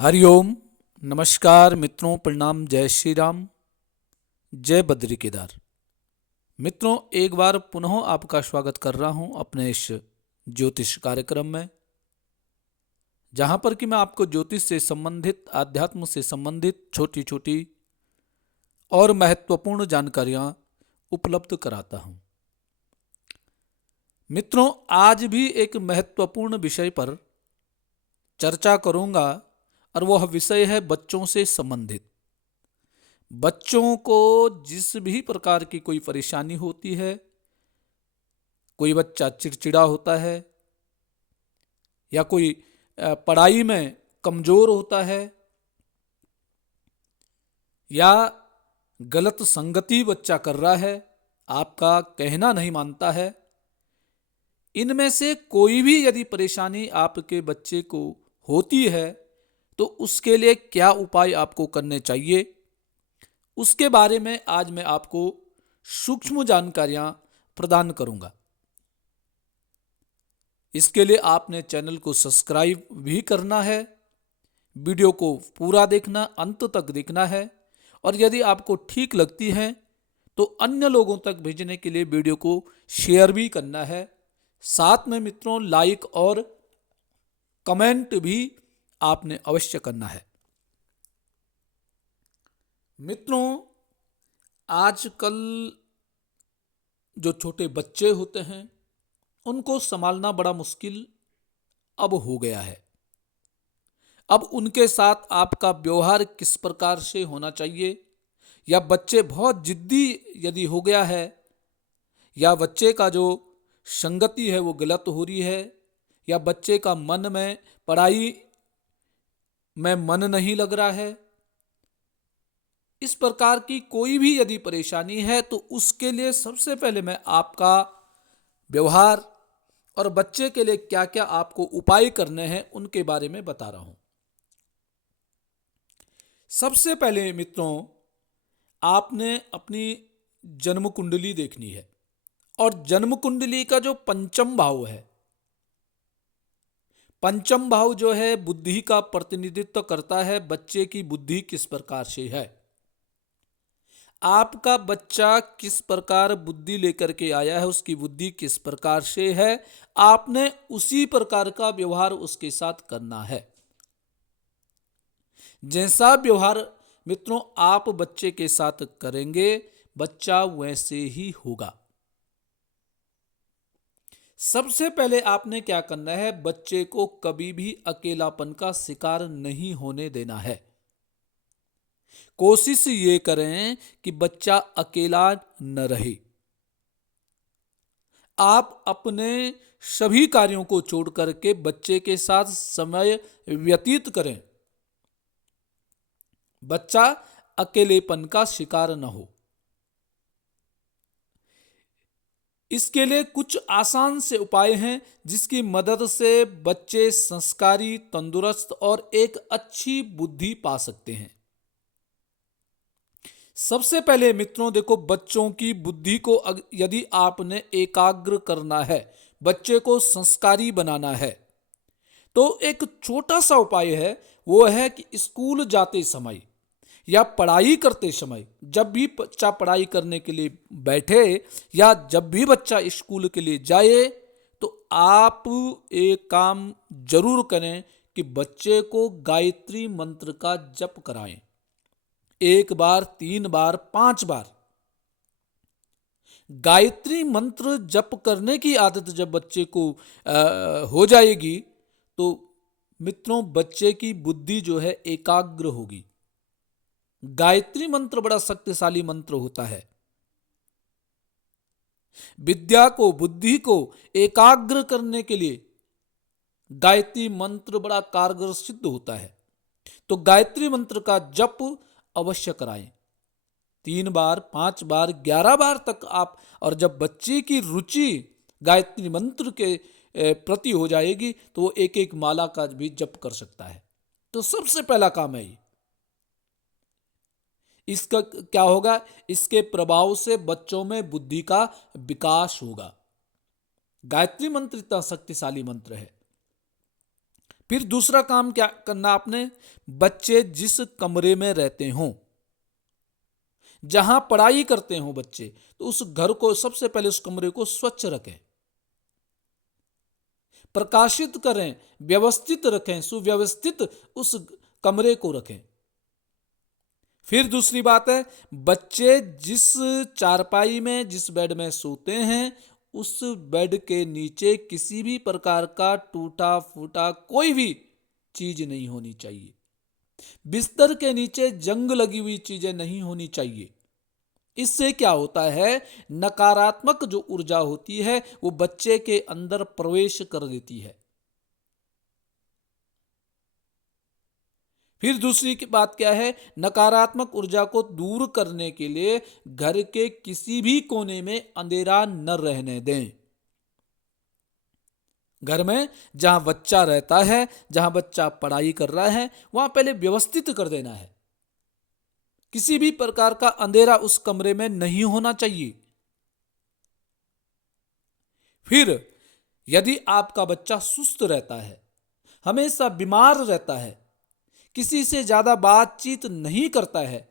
हरिओम। नमस्कार मित्रों, प्रणाम, जय श्री राम, जय बद्री केदार। मित्रों, एक बार पुनः आपका स्वागत कर रहा हूं अपने इस ज्योतिष कार्यक्रम में, जहां पर कि मैं आपको ज्योतिष से संबंधित, आध्यात्म से संबंधित छोटी छोटी और महत्वपूर्ण जानकारियां उपलब्ध कराता हूं। मित्रों, आज भी एक महत्वपूर्ण विषय पर चर्चा करूंगा और वह विषय है बच्चों से संबंधित। बच्चों को जिस भी प्रकार की कोई परेशानी होती है, कोई बच्चा चिड़चिड़ा होता है या कोई पढ़ाई में कमजोर होता है या गलत संगति बच्चा कर रहा है, आपका कहना नहीं मानता है, इनमें से कोई भी यदि परेशानी आपके बच्चे को होती है तो उसके लिए क्या उपाय आपको करने चाहिए, उसके बारे में आज मैं आपको सूक्ष्म जानकारियां प्रदान करूंगा। इसके लिए आपने चैनल को सब्सक्राइब भी करना है, वीडियो को पूरा देखना, अंत तक देखना है, और यदि आपको ठीक लगती है तो अन्य लोगों तक भेजने के लिए वीडियो को शेयर भी करना है। साथ में मित्रों लाइक और कमेंट भी आपने अवश्य करना है। मित्रों, आजकल जो छोटे बच्चे होते हैं उनको संभालना बड़ा मुश्किल अब हो गया है। अब उनके साथ आपका व्यवहार किस प्रकार से होना चाहिए, या बच्चे बहुत जिद्दी यदि हो गया है, या बच्चे का जो संगति है वो गलत हो रही है, या बच्चे का मन में पढ़ाई में मन नहीं लग रहा है, इस प्रकार की कोई भी यदि परेशानी है तो उसके लिए सबसे पहले मैं आपका व्यवहार और बच्चे के लिए क्या क्या आपको उपाय करने हैं उनके बारे में बता रहा हूं। सबसे पहले मित्रों, आपने अपनी जन्म कुंडली देखनी है, और जन्म कुंडली का जो पंचम भाव है, पंचम भाव जो है बुद्धि का प्रतिनिधित्व करता है। बच्चे की बुद्धि किस प्रकार से है, आपका बच्चा किस प्रकार बुद्धि लेकर के आया है, उसकी बुद्धि किस प्रकार से है, आपने उसी प्रकार का व्यवहार उसके साथ करना है। जैसा व्यवहार मित्रों आप बच्चे के साथ करेंगे, बच्चा वैसे ही होगा। सबसे पहले आपने क्या करना है, बच्चे को कभी भी अकेलापन का शिकार नहीं होने देना है। कोशिश ये करें कि बच्चा अकेला न रहे। आप अपने सभी कार्यों को छोड़ करके बच्चे के साथ समय व्यतीत करें। बच्चा अकेलेपन का शिकार न हो। इसके लिए कुछ आसान से उपाय हैं जिसकी मदद से बच्चे संस्कारी, तंदुरुस्त और एक अच्छी बुद्धि पा सकते हैं। सबसे पहले मित्रों देखो, बच्चों की बुद्धि को यदि आपने एकाग्र करना है, बच्चे को संस्कारी बनाना है, तो एक छोटा सा उपाय है, वो है कि स्कूल जाते समय या पढ़ाई करते समय, जब भी बच्चा पढ़ाई करने के लिए बैठे या जब भी बच्चा स्कूल के लिए जाए, तो आप एक काम जरूर करें कि बच्चे को गायत्री मंत्र का जप कराएं। 1 बार, 3 बार, 5 बार गायत्री मंत्र जप करने की आदत जब बच्चे को हो जाएगी तो मित्रों बच्चे की बुद्धि जो है एकाग्र होगी। गायत्री मंत्र बड़ा शक्तिशाली मंत्र होता है। विद्या को, बुद्धि को एकाग्र करने के लिए गायत्री मंत्र बड़ा कारगर सिद्ध होता है। तो गायत्री मंत्र का जप अवश्य कराएं। 3 बार, 5 बार, 11 बार तक आप, और जब बच्चे की रुचि गायत्री मंत्र के प्रति हो जाएगी तो वो एक एक माला का भी जप कर सकता है। तो सबसे पहला काम है ये। इसका क्या होगा, इसके प्रभाव से बच्चों में बुद्धि का विकास होगा। गायत्री मंत्र इतना शक्तिशाली मंत्र है। फिर दूसरा काम क्या करना आपने, बच्चे जिस कमरे में रहते हों, जहां पढ़ाई करते हों बच्चे, तो उस घर को सबसे पहले उस कमरे को स्वच्छ रखें, प्रकाशित करें, व्यवस्थित रखें, सुव्यवस्थित उस कमरे को रखें। फिर दूसरी बात है, बच्चे जिस चारपाई में, जिस बेड में सोते हैं, उस बेड के नीचे किसी भी प्रकार का टूटा फूटा कोई भी चीज नहीं होनी चाहिए। बिस्तर के नीचे जंग लगी हुई चीजें नहीं होनी चाहिए। इससे क्या होता है, नकारात्मक जो ऊर्जा होती है वो बच्चे के अंदर प्रवेश कर देती है। फिर दूसरी की बात क्या है, नकारात्मक ऊर्जा को दूर करने के लिए घर के किसी भी कोने में अंधेरा न रहने दें। घर में जहां बच्चा रहता है, जहां बच्चा पढ़ाई कर रहा है, वहां पहले व्यवस्थित कर देना है। किसी भी प्रकार का अंधेरा उस कमरे में नहीं होना चाहिए। फिर यदि आपका बच्चा सुस्त रहता है, हमेशा बीमार रहता है, किसी से ज्यादा बातचीत नहीं करता है,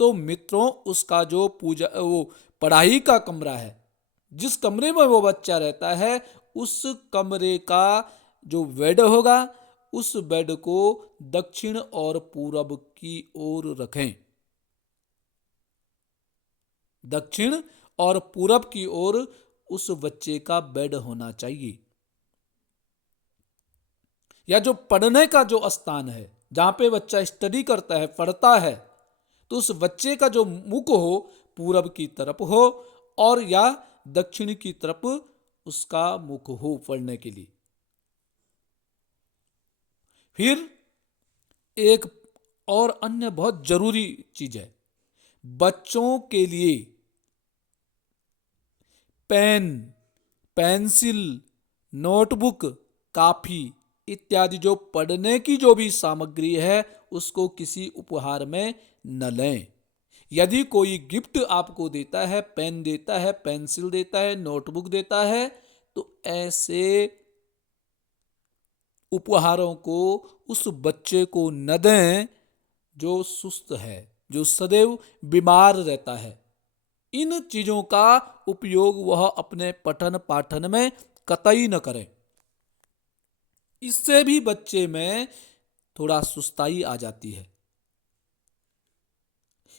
तो मित्रों उसका जो पूजा वो पढ़ाई का कमरा है, जिस कमरे में वो बच्चा रहता है, उस कमरे का जो बेड होगा, उस बेड को दक्षिण और पूरब की ओर रखें। दक्षिण और पूरब की ओर उस बच्चे का बेड होना चाहिए। या जो पढ़ने का जो स्थान है, जहां पे बच्चा स्टडी करता है, पढ़ता है, तो उस बच्चे का जो मुख हो पूरब की तरफ हो, और या दक्षिण की तरफ उसका मुख हो पढ़ने के लिए। फिर एक और अन्य बहुत जरूरी चीज है, बच्चों के लिए पेन, पेंसिल, नोटबुक, काफी इत्यादि जो पढ़ने की जो भी सामग्री है, उसको किसी उपहार में न लें। यदि कोई गिफ्ट आपको देता है, पेन देता है, पेंसिल देता है, नोटबुक देता है, तो ऐसे उपहारों को उस बच्चे को न दें जो सुस्त है, जो सदैव बीमार रहता है। इन चीजों का उपयोग वह अपने पठन पाठन में कतई न करें। इससे भी बच्चे में थोड़ा सुस्ताई आ जाती है।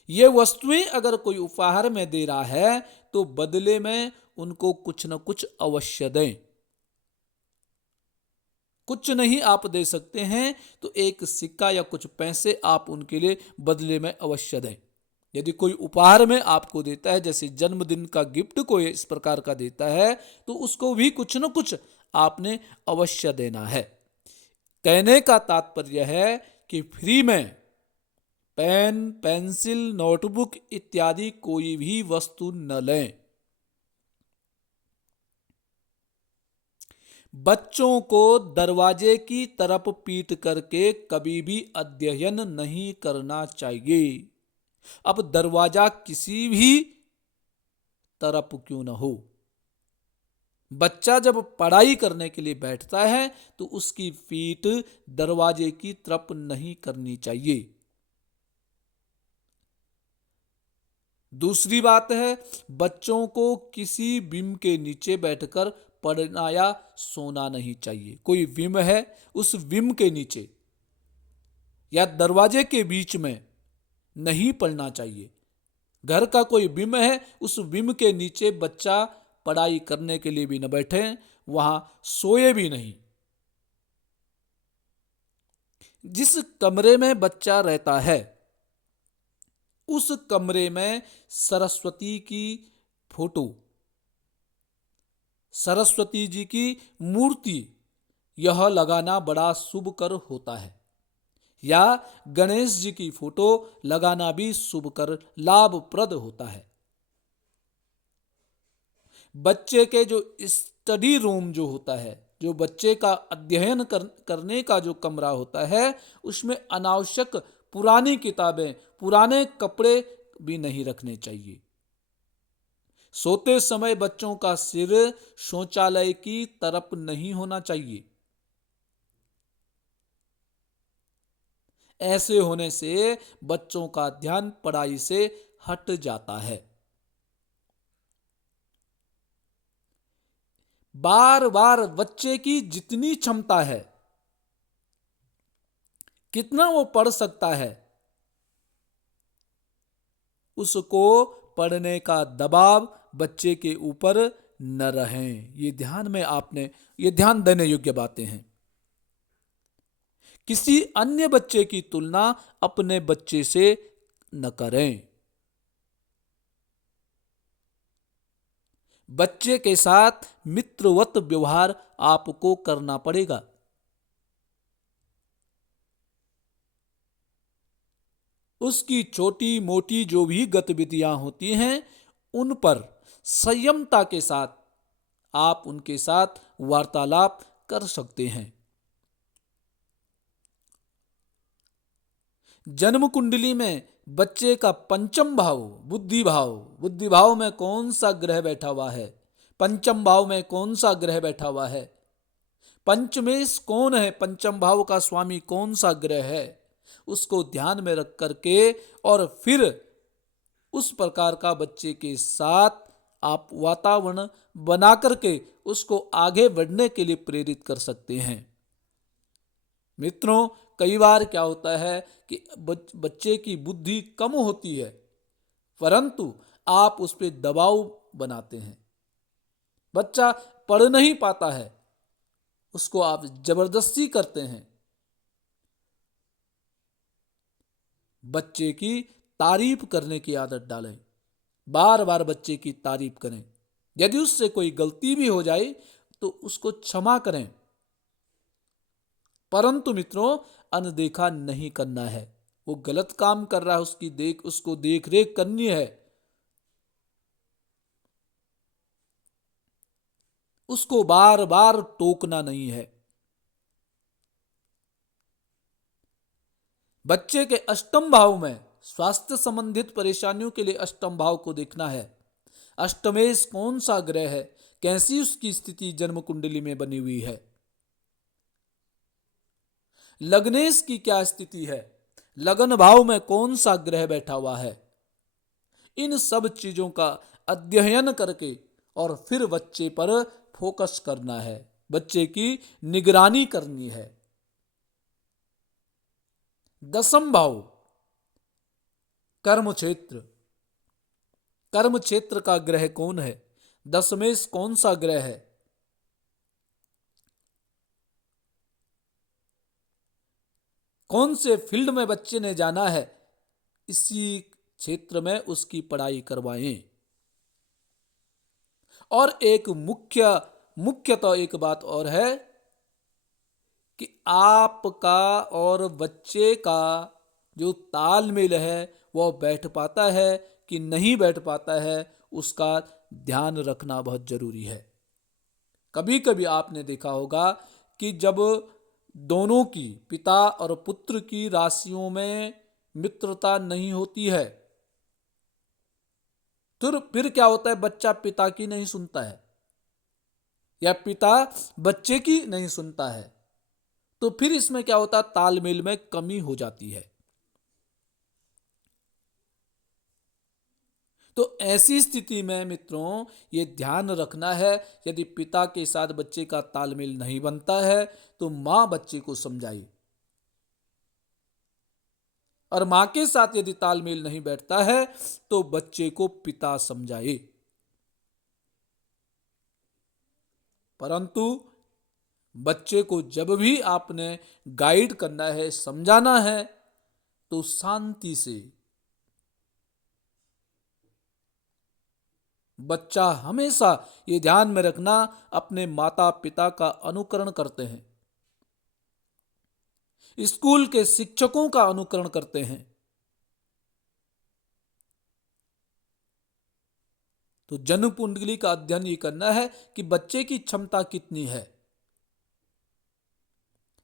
ये वस्तुएं अगर कोई उपहार में दे रहा है, तो बदले में उनको कुछ न कुछ अवश्य दें। कुछ नहीं आप दे सकते हैं तो एक सिक्का या कुछ पैसे आप उनके लिए बदले में अवश्य दें। यदि कोई उपहार में आपको देता है, जैसे जन्मदिन का गिफ्ट कोई इस प्रकार का देता है, तो उसको भी कुछ न कुछ आपने अवश्य देना है। कहने का तात्पर्य है कि फ्री में पेन, पेंसिल, नोटबुक इत्यादि कोई भी वस्तु न लें। बच्चों को दरवाजे की तरफ पीट करके कभी भी अध्ययन नहीं करना चाहिए। अब दरवाजा किसी भी तरफ क्यों न हो, बच्चा जब पढ़ाई करने के लिए बैठता है तो उसकी पीठ दरवाजे की तरफ नहीं करनी चाहिए। दूसरी बात है, बच्चों को किसी बिम के नीचे बैठकर पढ़ना या सोना नहीं चाहिए। कोई विम है, उस विम के नीचे या दरवाजे के बीच में नहीं पढ़ना चाहिए। घर का कोई बिम है, उस बिम के नीचे बच्चा पढ़ाई करने के लिए भी न बैठे, वहां सोए भी नहीं। जिस कमरे में बच्चा रहता है, उस कमरे में सरस्वती की फोटो, सरस्वती जी की मूर्ति यह लगाना बड़ा शुभकर होता है। या गणेश जी की फोटो लगाना भी शुभकर लाभप्रद होता है। बच्चे के जो स्टडी रूम जो होता है, जो बच्चे का अध्ययन करने का जो कमरा होता है, उसमें अनावश्यक पुरानी किताबें, पुराने कपड़े भी नहीं रखने चाहिए। सोते समय बच्चों का सिर शौचालय की तरफ नहीं होना चाहिए। ऐसे होने से बच्चों का ध्यान पढ़ाई से हट जाता है। बार बार बच्चे की जितनी क्षमता है, कितना वो पढ़ सकता है, उसको पढ़ने का दबाव बच्चे के ऊपर न रहे। ये ध्यान देने योग्य बातें हैं। किसी अन्य बच्चे की तुलना अपने बच्चे से न करें। बच्चे के साथ मित्रवत व्यवहार आपको करना पड़ेगा। उसकी छोटी मोटी जो भी गतिविधियां होती हैं, उन पर संयमता के साथ आप उनके साथ वार्तालाप कर सकते हैं। जन्म कुंडली में बच्चे का पंचम भाव बुद्धि भाव में कौन सा ग्रह बैठा हुआ है, पंचम भाव में कौन सा ग्रह बैठा हुआ है, पंचमेश कौन है, पंचम भाव का स्वामी कौन सा ग्रह है, उसको ध्यान में रख करके और फिर उस प्रकार का बच्चे के साथ आप वातावरण बना करके उसको आगे बढ़ने के लिए प्रेरित कर सकते हैं। मित्रों, कई बार क्या होता है कि बच्चे की बुद्धि कम होती है, परंतु आप उस पर दबाव बनाते हैं, बच्चा पढ़ नहीं पाता है, उसको आप जबरदस्ती करते हैं। बच्चे की तारीफ करने की आदत डालें, बार बार बच्चे की तारीफ करें। यदि उससे कोई गलती भी हो जाए तो उसको क्षमा करें, परंतु मित्रों अनदेखा नहीं करना है। वो गलत काम कर रहा है, उसको देख रेख करनी है, उसको बार बार टोकना नहीं है। बच्चे के अष्टम भाव में स्वास्थ्य संबंधित परेशानियों के लिए अष्टम भाव को देखना है। अष्टमेश कौन सा ग्रह है, कैसी उसकी स्थिति जन्म कुंडली में बनी हुई है, लग्नेश की क्या स्थिति है, लगन भाव में कौन सा ग्रह बैठा हुआ है। इन सब चीजों का अध्ययन करके और फिर बच्चे पर फोकस करना है, बच्चे की निगरानी करनी है। दसम भाव कर्म क्षेत्र, कर्म क्षेत्र का ग्रह कौन है, दशमेश कौन सा ग्रह है, कौन से फील्ड में बच्चे ने जाना है, इसी क्षेत्र में उसकी पढ़ाई करवाएं। और एक मुख्यतः एक बात और है कि आपका और बच्चे का जो तालमेल है वह बैठ पाता है कि नहीं बैठ पाता है, उसका ध्यान रखना बहुत जरूरी है। कभी कभी आपने देखा होगा कि जब दोनों की, पिता और पुत्र की राशियों में मित्रता नहीं होती है, तो फिर क्या होता है, बच्चा पिता की नहीं सुनता है या पिता बच्चे की नहीं सुनता है, तो फिर इसमें क्या होता है, तालमेल में कमी हो जाती है। तो ऐसी स्थिति में मित्रों ये ध्यान रखना है, यदि पिता के साथ बच्चे का तालमेल नहीं बनता है तो मां बच्चे को समझाए, और मां के साथ यदि तालमेल नहीं बैठता है तो बच्चे को पिता समझाए। परंतु बच्चे को जब भी आपने गाइड करना है, समझाना है, तो शांति से। बच्चा हमेशा ये ध्यान में रखना अपने माता पिता का अनुकरण करते हैं, स्कूल के शिक्षकों का अनुकरण करते हैं। तो जन्म कुंडली का अध्ययन ये करना है कि बच्चे की क्षमता कितनी है,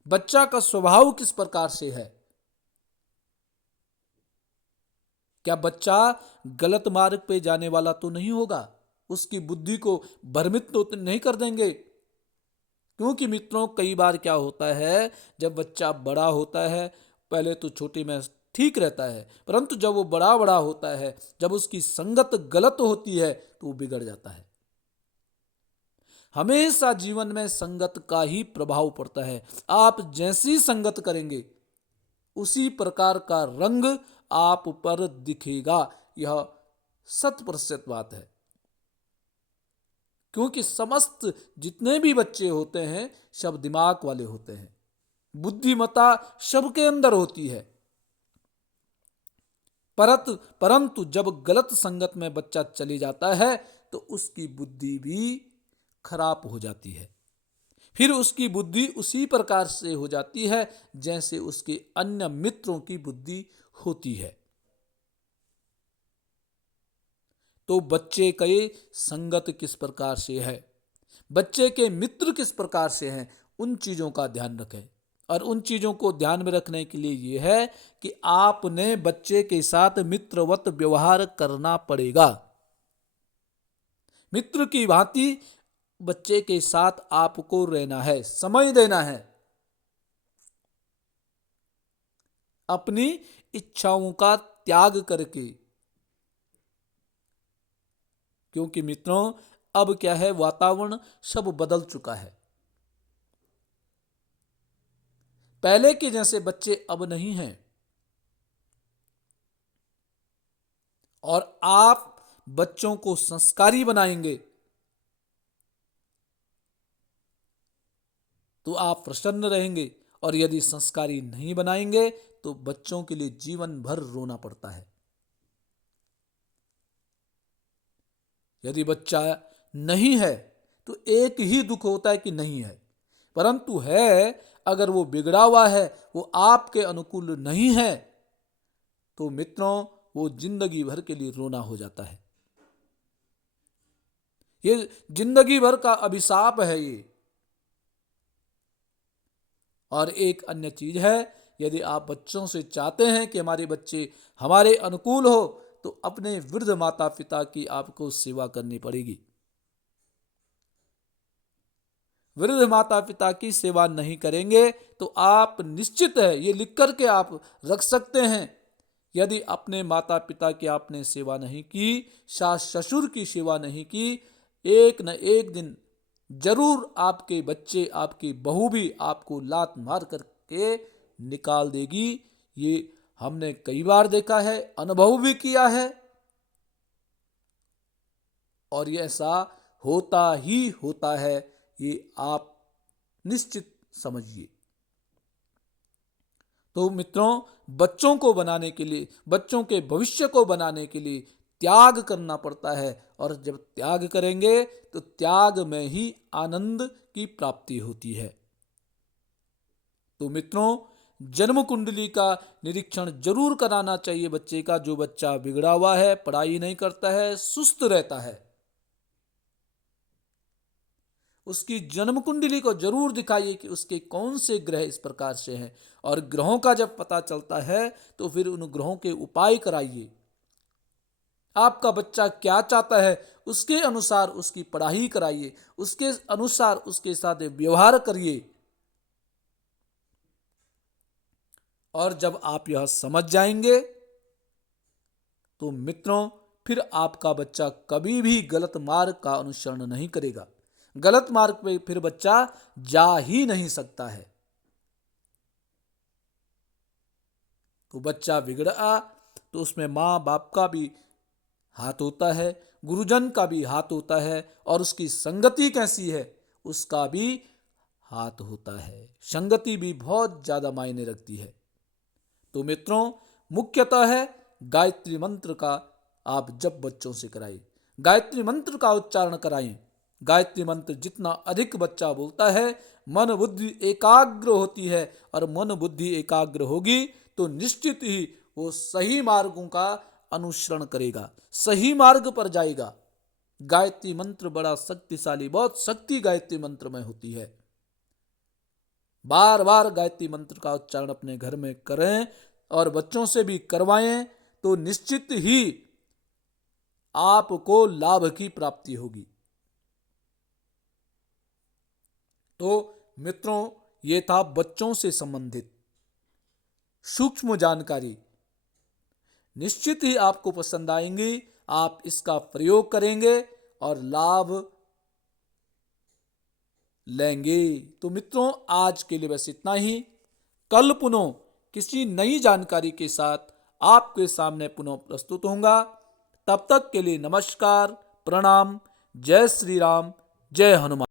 बच्चा का स्वभाव किस प्रकार से है, क्या बच्चा गलत मार्ग पे जाने वाला तो नहीं होगा, उसकी बुद्धि को भ्रमित तो नहीं कर देंगे। क्योंकि मित्रों कई बार क्या होता है, जब बच्चा बड़ा होता है पहले तो छोटे में ठीक रहता है, परंतु जब वो बड़ा बड़ा होता है, जब उसकी संगत गलत होती है तो वो बिगड़ जाता है। हमेशा जीवन में संगत का ही प्रभाव पड़ता है। आप जैसी संगत करेंगे उसी प्रकार का रंग आप पर दिखेगा। यह 100% बात है, क्योंकि समस्त जितने भी बच्चे होते हैं सब दिमाग वाले होते हैं, बुद्धिमत्ता सबके अंदर होती है। परंतु जब गलत संगत में बच्चा चले जाता है तो उसकी बुद्धि भी खराब हो जाती है। फिर उसकी बुद्धि उसी प्रकार से हो जाती है जैसे उसके अन्य मित्रों की बुद्धि होती है। तो बच्चे के संगत किस प्रकार से है, बच्चे के मित्र किस प्रकार से हैं, उन चीजों का ध्यान रखें। और उन चीजों को ध्यान में रखने के लिए यह है कि आपने बच्चे के साथ मित्रवत व्यवहार करना पड़ेगा। मित्र की भांति बच्चे के साथ आपको रहना है, समय देना है, अपनी इच्छाओं का त्याग करके। क्योंकि मित्रों अब क्या है, वातावरण सब बदल चुका है। पहले के जैसे बच्चे अब नहीं हैं। और आप बच्चों को संस्कारी बनाएंगे तो आप प्रसन्न रहेंगे, और यदि संस्कारी नहीं बनाएंगे तो बच्चों के लिए जीवन भर रोना पड़ता है। यदि बच्चा नहीं है तो एक ही दुख होता है कि नहीं है, परंतु है अगर वो बिगड़ा हुआ है, वो आपके अनुकूल नहीं है, तो मित्रों वो जिंदगी भर के लिए रोना हो जाता है। ये जिंदगी भर का अभिशाप है ये। और एक अन्य चीज है, यदि आप बच्चों से चाहते हैं कि हमारे बच्चे हमारे अनुकूल हो तो अपने वृद्ध माता पिता की आपको सेवा करनी पड़ेगी। वृद्ध माता पिता की सेवा नहीं करेंगे तो आप निश्चित है, ये लिख करके आप रख सकते हैं, यदि अपने माता पिता की आपने सेवा नहीं की, सास ससुर की सेवा नहीं की, एक न एक दिन जरूर आपके बच्चे, आपकी बहू भी आपको लात मार करके निकाल देगी। ये हमने कई बार देखा है, अनुभव भी किया है, और ये ऐसा होता ही होता है, ये आप निश्चित समझिए। तो मित्रों बच्चों को बनाने के लिए, बच्चों के भविष्य को बनाने के लिए त्याग करना पड़ता है, और जब त्याग करेंगे तो त्याग में ही आनंद की प्राप्ति होती है। तो मित्रों जन्म कुंडली का निरीक्षण जरूर कराना चाहिए बच्चे का। जो बच्चा बिगड़ा हुआ है, पढ़ाई नहीं करता है, सुस्त रहता है, उसकी जन्म कुंडली को जरूर दिखाइए कि उसके कौन से ग्रह इस प्रकार से हैं, और ग्रहों का जब पता चलता है तो फिर उन ग्रहों के उपाय कराइए। आपका बच्चा क्या चाहता है उसके अनुसार उसकी पढ़ाई कराइए, उसके अनुसार उसके साथ व्यवहार करिए। और जब आप यह समझ जाएंगे तो मित्रों फिर आपका बच्चा कभी भी गलत मार्ग का अनुसरण नहीं करेगा। गलत मार्ग पे फिर बच्चा जा ही नहीं सकता है। तो बच्चा बिगड़ा तो उसमें माँ बाप का भी हाथ होता है, गुरुजन का भी हाथ होता है, और उसकी संगति कैसी है उसका भी हाथ होता है। संगति भी बहुत ज्यादा मायने रखती है। तो मित्रों मुख्यतः है गायत्री मंत्र का आप जब बच्चों से कराएं, गायत्री मंत्र का उच्चारण कराएं। गायत्री मंत्र जितना अधिक बच्चा बोलता है, मन बुद्धि एकाग्र होती है, और मन बुद्धि एकाग्र होगी तो निश्चित ही वो सही मार्गों का अनुसरण करेगा, सही मार्ग पर जाएगा। गायत्री मंत्र बड़ा शक्तिशाली, बहुत शक्ति गायत्री मंत्र में होती है। बार बार गायत्री मंत्र का उच्चारण अपने घर में करें और बच्चों से भी करवाएं तो निश्चित ही आपको लाभ की प्राप्ति होगी। तो मित्रों ये था बच्चों से संबंधित। सूक्ष्म जानकारी निश्चित ही आपको पसंद आएंगी। आप इसका प्रयोग करेंगे और लाभ लेंगे। तो मित्रों, आज के लिए बस इतना ही। कल पुनः किसी नई जानकारी के साथ आपके सामने पुनः प्रस्तुत होऊंगा। तब तक के लिए नमस्कार, प्रणाम, जय श्री राम, जय हनुमान।